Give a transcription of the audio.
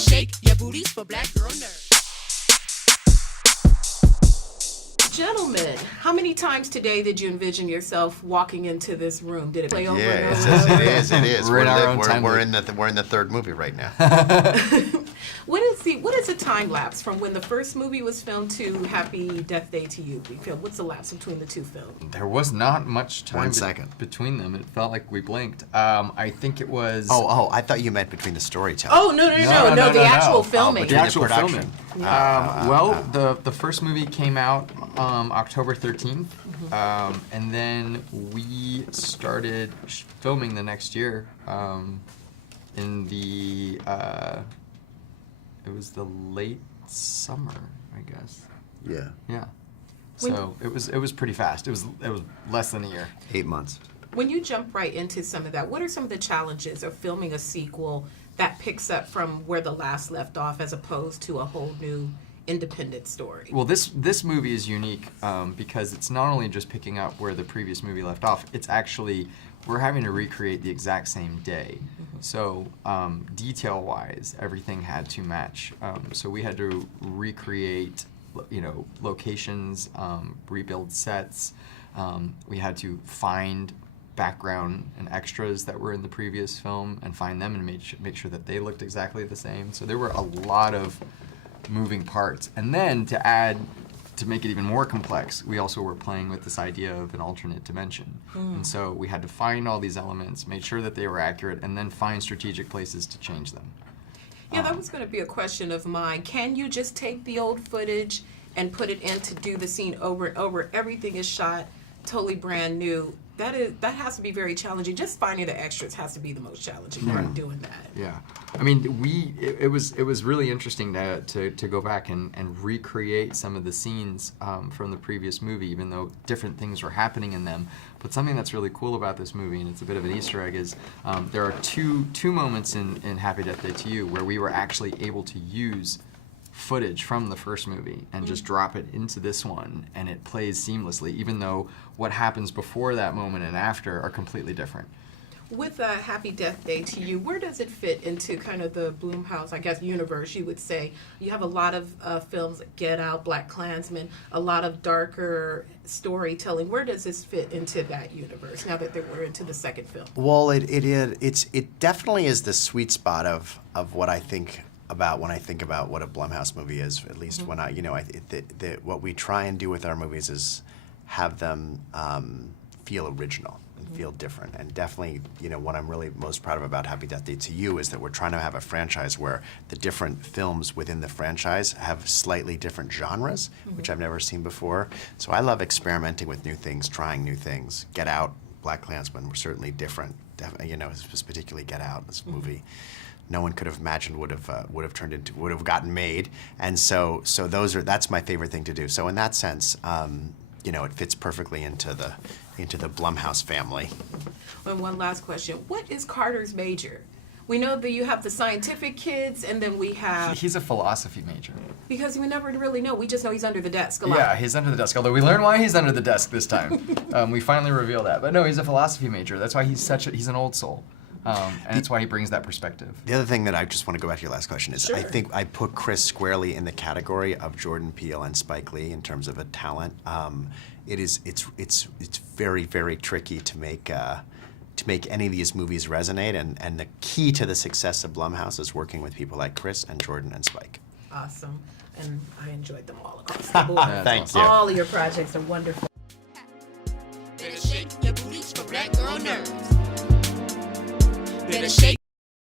shake your booties for black girl nerds. Gentlemen, how many times today did you envision yourself walking into this room? Did it play over? Yes, it is. We're in our own time we're loop. we're in the third movie right now. What is the time lapse from when the first movie was filmed to Happy Death Day to You? What's the lapse between the two films? There was not much time 1 second. between them. It felt like we blinked. I think it was. Oh, I thought you meant between the storytelling. Oh, no, the actual filming. The actual production. filming. The first movie came out October 13th, and then we started filming the next year in the. It was the late summer, I guess. Yeah. Yeah. So it was pretty fast. It was less than a year. 8 months. When you jump right into some of that, what are some of the challenges of filming a sequel that picks up from where the last left off as opposed to a whole new independent story? Well, this movie is unique because it's not only just picking up where the previous movie left off, it's actually, we're having to recreate the exact same day. So detail-wise, everything had to match. So we had to recreate, locations, rebuild sets. We had to find background and extras that were in the previous film and find them and make sure that they looked exactly the same. So there were a lot of moving parts. And then to make it even more complex, we also were playing with this idea of an alternate dimension. And so we had to find all these elements, make sure that they were accurate, and then find strategic places to change them. Yeah, that was going to be a question of mine. Can you just take the old footage and put it in to do the scene over and over? Everything is shot totally brand new. That has to be very challenging. Just finding the extras has to be the most challenging part of doing that. Yeah, I mean, it was really interesting to go back and recreate some of the scenes from the previous movie, even though different things were happening in them. But something that's really cool about this movie, and it's a bit of an Easter egg, is there are two moments in Happy Death Day to You where we were actually able to use footage from the first movie and just drop it into this one, and it plays seamlessly, even though what happens before that moment and after are completely different. With Happy Death Day to You, where does it fit into kind of the Blumhouse, I guess, universe, you would say? You have a lot of films, Get Out, Black Klansman, a lot of darker storytelling. Where does this fit into that universe now that we're into the second film? Well, it definitely is the sweet spot of what I think about when I think about what a Blumhouse movie is. At least when what we try and do with our movies is have them feel original and feel different. And definitely, what I'm really most proud of about Happy Death Day to You is that we're trying to have a franchise where the different films within the franchise have slightly different genres, which I've never seen before. So I love experimenting with new things, trying new things. Get Out, Black Klansman were certainly different. Particularly Get Out, this movie. No one could have imagined would have gotten made, and so that's my favorite thing to do. So in that sense, it fits perfectly into the Blumhouse family. And one last question: what is Carter's major? We know that you have the scientific kids, and then we have. He's a philosophy major. Because we never really know. We just know he's under the desk a lot. Yeah, he's under the desk. Although we learn why he's under the desk this time. We finally reveal that. But no, he's a philosophy major. That's why he's an old soul. And that's why he brings that perspective. The other thing that I just want to go back to your last question is, I think I put Chris squarely in the category of Jordan Peele and Spike Lee in terms of a talent. It's very, very tricky to make any of these movies resonate, and the key to the success of Blumhouse is working with people like Chris and Jordan and Spike. Awesome, and I enjoyed them all across the board. Thank you. All of your projects are wonderful. Better shake your booties for black girl nerds. Better shake